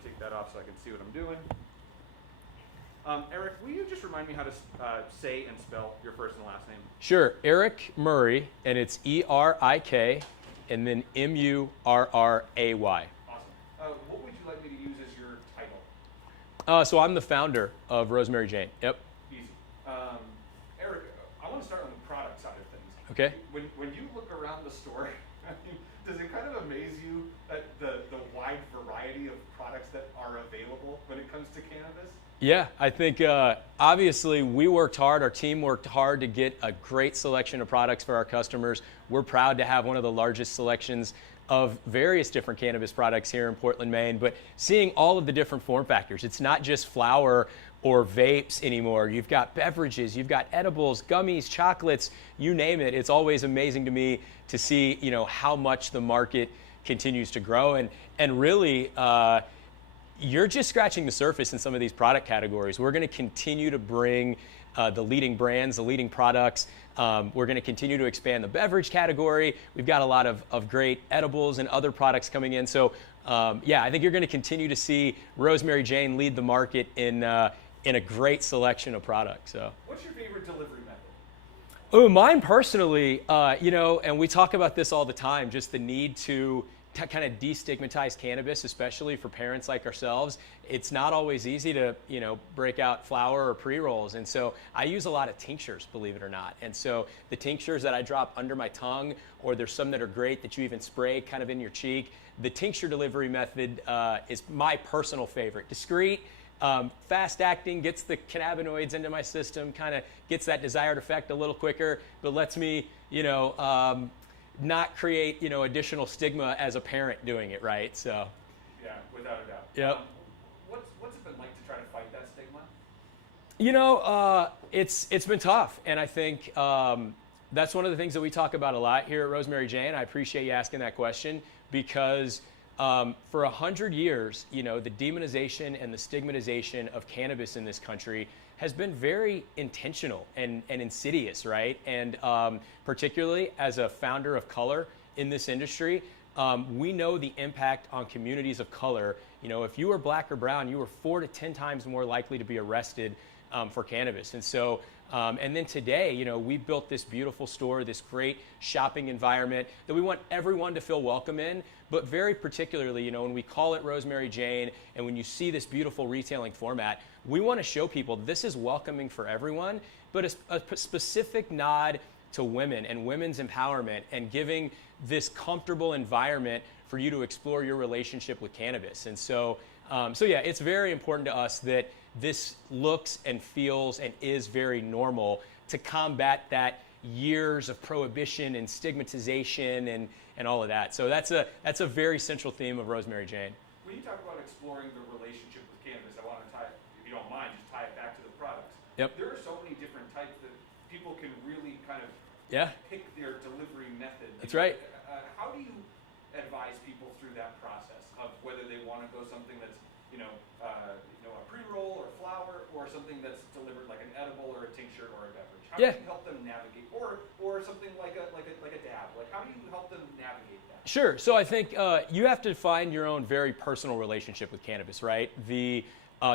to take that off so I can see what I'm doing. Erik, will you just remind me how to say and spell your first and last name? Sure. Erik Murray, and it's E-R-I-K, and then M-U-R-R-A-Y. Awesome. What would you like me to use as your title? So I'm the founder of Rosemary Jane. Yep. Easy. Erik, I want to start on the product side of things. Okay. When you look around the store, does it kind of amaze you that the wide variety of products that are available when it comes to cannabis? Yeah, I think obviously we worked hard, our team worked hard to get a great selection of products for our customers. We're proud to have one of the largest selections of various different cannabis products here in Portland, Maine, but seeing all of the different form factors. It's not just flower or vapes anymore. You've got beverages, you've got edibles, gummies, chocolates, you name it. It's always amazing to me to see, how much the market continues to grow, and really, you're just scratching the surface in some of these product categories. We're going to continue to bring the leading brands, the leading products. We're going to continue to expand the beverage category. We've got a lot of great edibles and other products coming in. So yeah, I think you're going to continue to see Rosemary Jane lead the market in a great selection of products. So. What's your favorite delivery method? Oh, mine personally, and we talk about this all the time, just the need to kind of destigmatize cannabis, especially for parents like ourselves. It's not always easy to, break out flower or pre-rolls. And so I use a lot of tinctures, believe it or not. And so the tinctures that I drop under my tongue, or there's some that are great that you even spray kind of in your cheek. The tincture delivery method is my personal favorite. Discreet, fast acting, gets the cannabinoids into my system, kind of gets that desired effect a little quicker, but lets me, not create, additional stigma as a parent doing it, right? So. Yeah, without a doubt. Yep. What's it been like to try to fight that stigma? It's been tough, and I think that's one of the things that we talk about a lot here at Rosemary Jane. I appreciate you asking that question because for 100 years, the demonization and the stigmatization of cannabis in this country has been very intentional and insidious, right? And particularly as a founder of color in this industry, we know the impact on communities of color. If you were black or brown, you were 4 to 10 times more likely to be arrested for cannabis. And so, and then today, we built this beautiful store, this great shopping environment that we want everyone to feel welcome in, but very particularly, when we call it Rosemary Jane and when you see this beautiful retailing format, we want to show people this is welcoming for everyone, but a specific nod to women and women's empowerment and giving this comfortable environment for you to explore your relationship with cannabis. And so, yeah, it's very important to us that this looks and feels and is very normal to combat that years of prohibition and stigmatization and all of that. So that's a very central theme of Rosemary Jane. When you talk about exploring the relationship with cannabis, I want to tie it, if you don't mind, just tie it back to the products. Yep. There are so many different types that people can really kind of pick their delivery method. That's right. How do you advise people through that process of whether they want to go something that's, a pre-roll or flower, or something that's delivered like an edible or a tincture or a beverage? How do you help them navigate, or something like a dab? Like, how do you help them navigate that? Sure. So I think you have to find your own very personal relationship with cannabis, right? The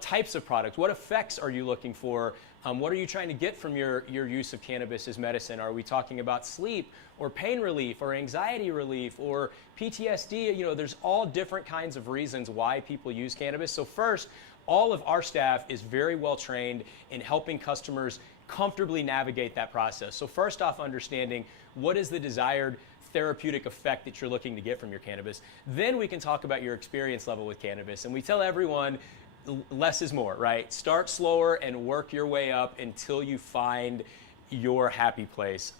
types of products, what effects are you looking for? What are you trying to get from your use of cannabis as medicine? Are we talking about sleep or pain relief or anxiety relief or PTSD? There's all different kinds of reasons why people use cannabis. So first, all of our staff is very well trained in helping customers comfortably navigate that process. So first off, understanding what is the desired therapeutic effect that you're looking to get from your cannabis. Then we can talk about your experience level with cannabis. And we tell everyone less is more, right? Start slower and work your way up until you find your happy place.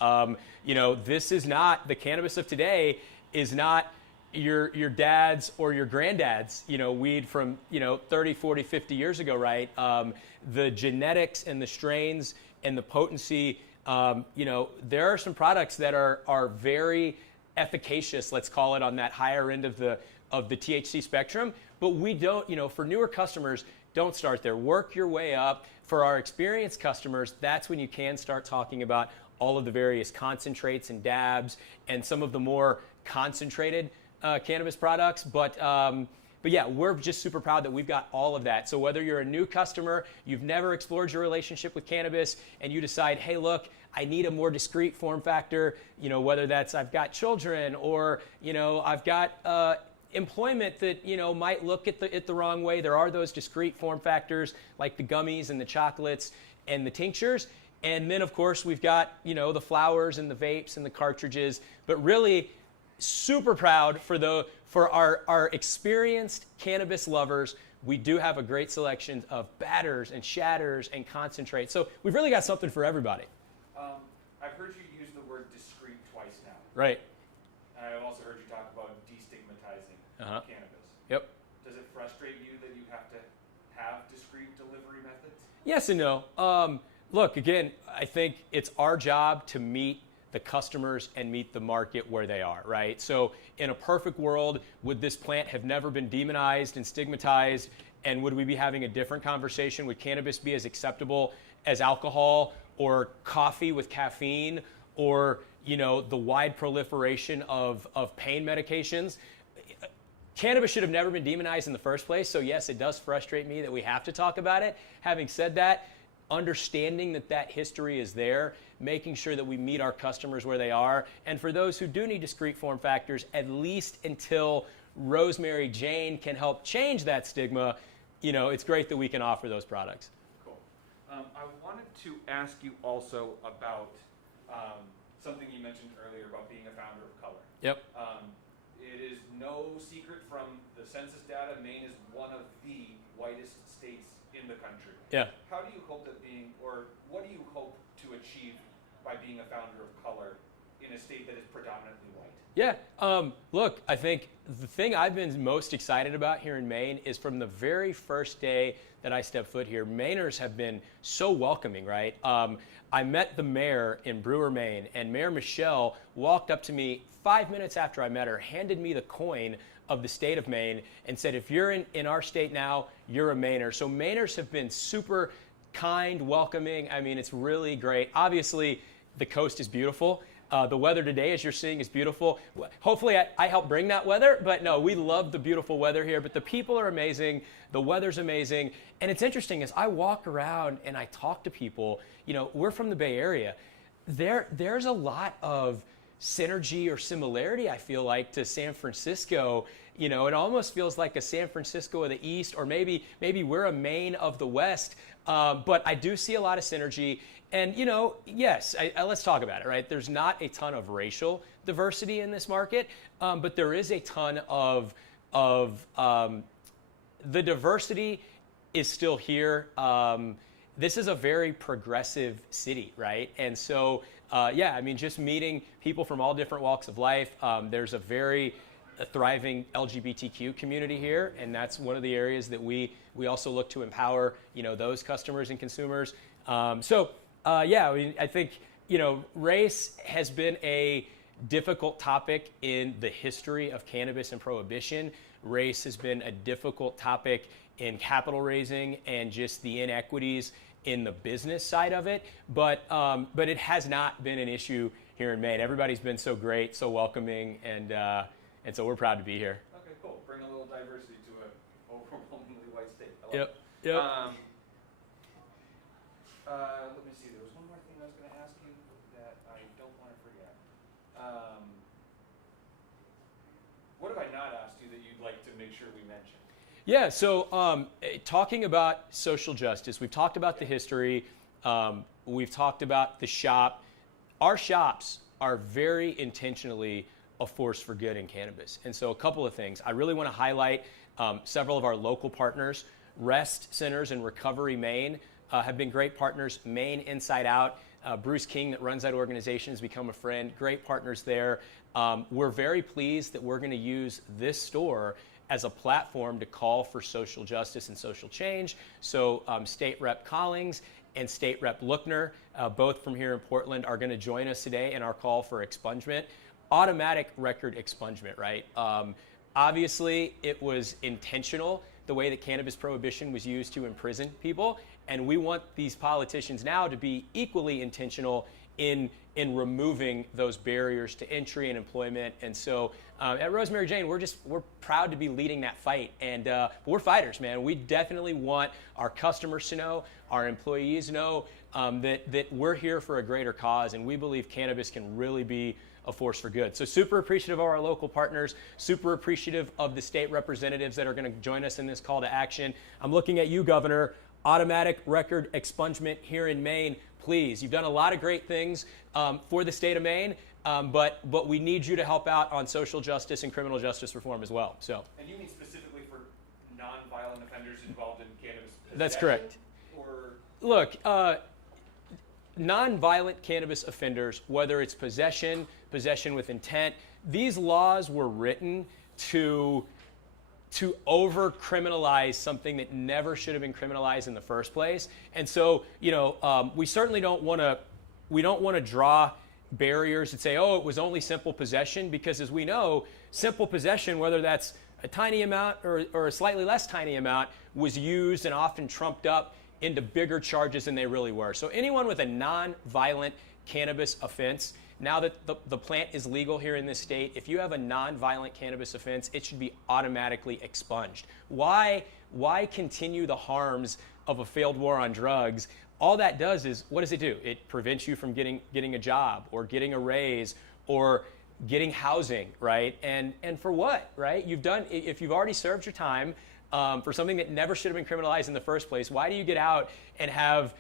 This is not, the cannabis of today is not your dad's or your granddad's, weed from, 30, 40, 50 years ago, right? The genetics and the strains and the potency, there are some products that are very efficacious, let's call it, on that higher end of the THC spectrum. But we don't, for newer customers, don't start there. Work your way up. For our experienced customers, that's when you can start talking about all of the various concentrates and dabs and some of the more concentrated cannabis products. But but yeah, we're just super proud that we've got all of that. So whether you're a new customer, you've never explored your relationship with cannabis, and you decide, hey, look, I need a more discreet form factor, whether that's I've got children or, I've got employment that, might look at it the wrong way. There are those discreet form factors like the gummies and the chocolates and the tinctures. And then, of course, we've got, the flowers and the vapes and the cartridges. But really, super proud for our experienced cannabis lovers. We do have a great selection of batters and shatters and concentrates. So we've really got something for everybody. I've heard you use the word discreet twice now. Right. And I've also heard you talk about destigmatizing cannabis. Yep. Does it frustrate you that you have to have discreet delivery methods? Yes and no. Look, again, I think it's our job to meet the customers and meet the market where they are, right? So in a perfect world, would this plant have never been demonized and stigmatized? And would we be having a different conversation? Would cannabis be as acceptable as alcohol or coffee with caffeine or, the wide proliferation of pain medications? Cannabis should have never been demonized in the first place. So yes, it does frustrate me that we have to talk about it. Having said that, understanding that history is there, making sure that we meet our customers where they are. And for those who do need discrete form factors, at least until Rosemary Jane can help change that stigma, it's great that we can offer those products. Cool. I wanted to ask you also about something you mentioned earlier about being a founder of color. Yep. It is no secret from the census data, Maine is one of the whitest states in the country. Yeah. How do you hope what do you hope to achieve by being a founder of color in a state that is predominantly white? Yeah. Look, I think the thing I've been most excited about here in Maine is from the very first day that I stepped foot here, Mainers have been so welcoming, right? I met the mayor in Brewer, Maine, and Mayor Michelle walked up to me 5 minutes after I met her, handed me the coin of the state of Maine, and said, if you're in our state now, you're a Mainer. So Mainers have been super kind, welcoming. I mean, it's really great. Obviously, the coast is beautiful. The weather today, as you're seeing, is beautiful. Hopefully, I help bring that weather, but no, we love the beautiful weather here. But the people are amazing. The weather's amazing. And it's interesting, as I walk around and I talk to people, we're from the Bay Area. There's a lot of synergy or similarity, I feel like, to San Francisco. It almost feels like a San Francisco of the East, or maybe we're a Maine of the West. But I do see a lot of synergy. And, yes, let's talk about it, right? There's not a ton of racial diversity in this market, but there is a ton of the diversity is still here. This is a very progressive city, right? And so, just meeting people from all different walks of life. There's a very thriving LGBTQ community here, and that's one of the areas that we also look to empower, those customers and consumers. I think, race has been a difficult topic in the history of cannabis and prohibition. Race has been a difficult topic in capital raising and just the inequities in the business side of it. But it has not been an issue here in Maine. Everybody's been so great, so welcoming, and so we're proud to be here. Okay, cool. Bring a little diversity to an overwhelmingly white state. I love Yep. it. Yep. Let me see. There was one more thing I was going to ask you that I don't want to forget. What have I not asked you that you'd like to make sure we mention? Yeah, so talking about social justice, we've talked about the history, we've talked about the shop. Our shops are very intentionally a force for good in cannabis. And so a couple of things. I really want to highlight several of our local partners. Rest Centers in Recovery, Maine have been great partners. Maine Inside Out. Bruce King, that runs that organization, has become a friend. Great partners there. We're very pleased that we're going to use this store as a platform to call for social justice and social change. So State Rep Collings and State Rep Lookner, both from here in Portland, are going to join us today in our call for expungement. Automatic record expungement, right? Obviously, it was intentional, the way that cannabis prohibition was used to imprison people. And we want these politicians now to be equally intentional in removing those barriers to entry and employment. And so at Rosemary Jane, we're proud to be leading that fight. And we're fighters, man. We definitely want our customers to know, our employees know that we're here for a greater cause, and we believe cannabis can really be a force for good. So super appreciative of our local partners, super appreciative of the state representatives that are going to join us in this call to action. I'm looking at you, Governor. Automatic record expungement here in Maine, please. You've done a lot of great things for the state of Maine, but we need you to help out on social justice and criminal justice reform as well. So. And you mean specifically for non-violent offenders involved in cannabis possession? That's correct. Or look, non-violent cannabis offenders, whether it's possession with intent, these laws were written to over-criminalize something that never should have been criminalized in the first place. And so, we certainly don't want to draw barriers and say, oh, it was only simple possession, because as we know, simple possession, whether that's a tiny amount or a slightly less tiny amount, was used and often trumped up into bigger charges than they really were. So anyone with a non-violent cannabis offense, now that the plant is legal here in this state, if you have a non-violent cannabis offense, it should be automatically expunged. Why continue the harms of a failed war on drugs? All that does is, what does it do? It prevents you from getting a job or getting a raise or getting housing, right? And for what, right? If you've already served your time for something that never should have been criminalized in the first place, why do you get out and have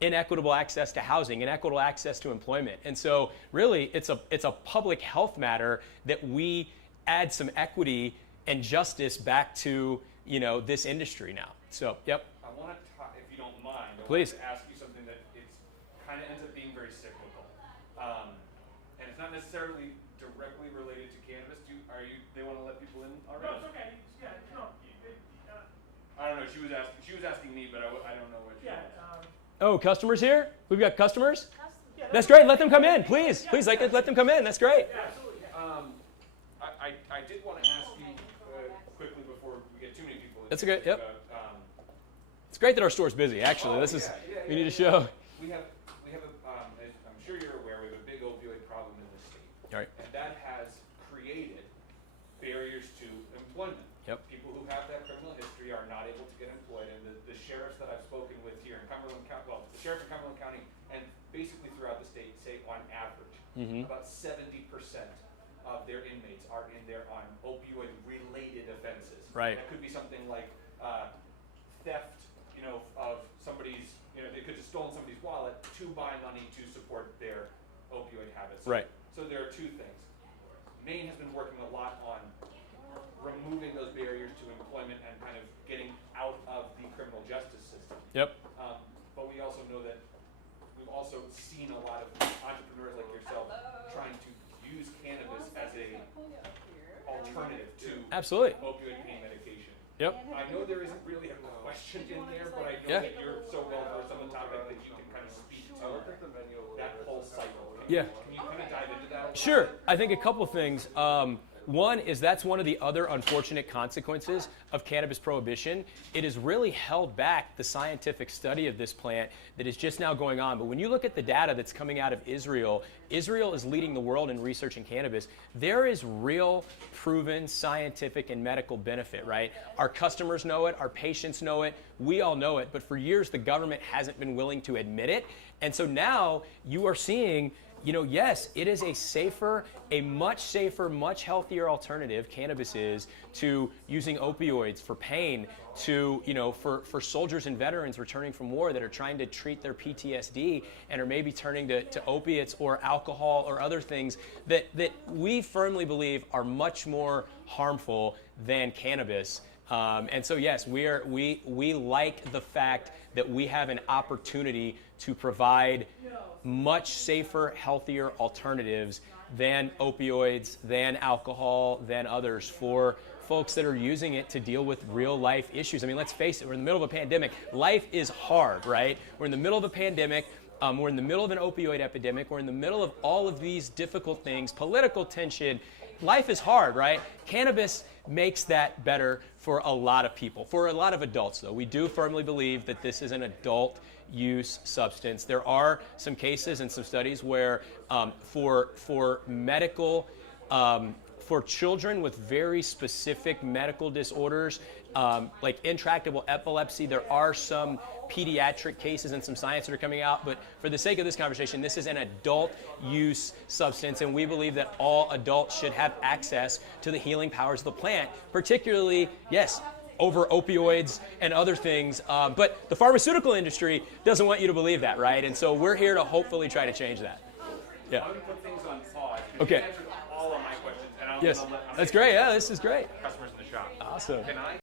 inequitable access to housing, inequitable access to employment? And so really it's a public health matter that we add some equity and justice back to, this industry now. So, yep. I want to talk, if you don't mind, Please. I want to ask you something that it's kind of ends up being very cyclical. And it's not necessarily directly related to cannabis. They want to let people in already? No, it's okay. Yeah, no. I don't know. She was asking me, but I don't know what she wants. Oh, customers here? We've got customers? That's great. Let them come in, please. Please, let them come in. That's great. Yeah, absolutely. I did want to ask you quickly before we get too many people in. That's okay. Yep. It's great that our store's busy, actually. We need to show. We have as I'm sure you're aware, we have a big opioid problem in this state. All right. And that has created barriers to employment. Yep. People who have that criminal history are not able to get employed, and the sheriffs that I've spoken with here in Cumberland County, the sheriff in Cumberland County, and basically throughout the state, say on average, about 70% of their inmates are in there on opioid-related offenses. Right. That could be something like theft, of somebody's, they could have stolen somebody's wallet to buy money to support their opioid habits. Right. So there are two things. Maine has been working a lot on removing those barriers to employment and kind of getting out of the criminal justice system. Yep. But we also know that we've also seen a lot of entrepreneurs like yourself trying to use cannabis as a alternative to Absolutely. opioid pain medication. Yep. I know there isn't really a question in there, but I know that you're so well versed on the topic that you can kind of speak to that whole cycle. Can you kind of dive into that? Sure. I think a couple things. One is that's one of the other unfortunate consequences of cannabis prohibition. It has really held back the scientific study of this plant that is just now going on. But when you look at the data that's coming out of Israel, Israel is leading the world in research in cannabis. There is real, proven scientific and medical benefit, right? Our customers know it, our patients know it, we all know it, but for years the government hasn't been willing to admit it. And so now you are seeing, yes, it is a much safer, much healthier alternative, cannabis is, to using opioids for pain, to, for soldiers and veterans returning from war that are trying to treat their PTSD and are maybe turning to opiates or alcohol or other things that we firmly believe are much more harmful than cannabis. And so, yes, we like the fact that we have an opportunity to provide much safer, healthier alternatives than opioids, than alcohol, than others for folks that are using it to deal with real life issues. I mean, let's face it, we're in the middle of a pandemic. Life is hard, right? We're in the middle of a pandemic. We're in the middle of an opioid epidemic. We're in the middle of all of these difficult things, political tension, life is hard, right? Cannabis makes that better for a lot of people. For a lot of adults, though, we do firmly believe that this is an adult use substance. There are some cases and some studies where for medical, for children with very specific medical disorders, like intractable epilepsy, there are some pediatric cases and some science that are coming out, but for the sake of this conversation, this is an adult use substance, and we believe that all adults should have access to the healing powers of the plant, particularly, yes, over opioids and other things, but the pharmaceutical industry doesn't want you to believe that, right? And so we're here to hopefully try to change that. Yeah. I'm going to put things on pause. Okay. You answered all of my questions, and Yes, that's great. Yeah, this is great. Customers in the shop. Awesome. Can I?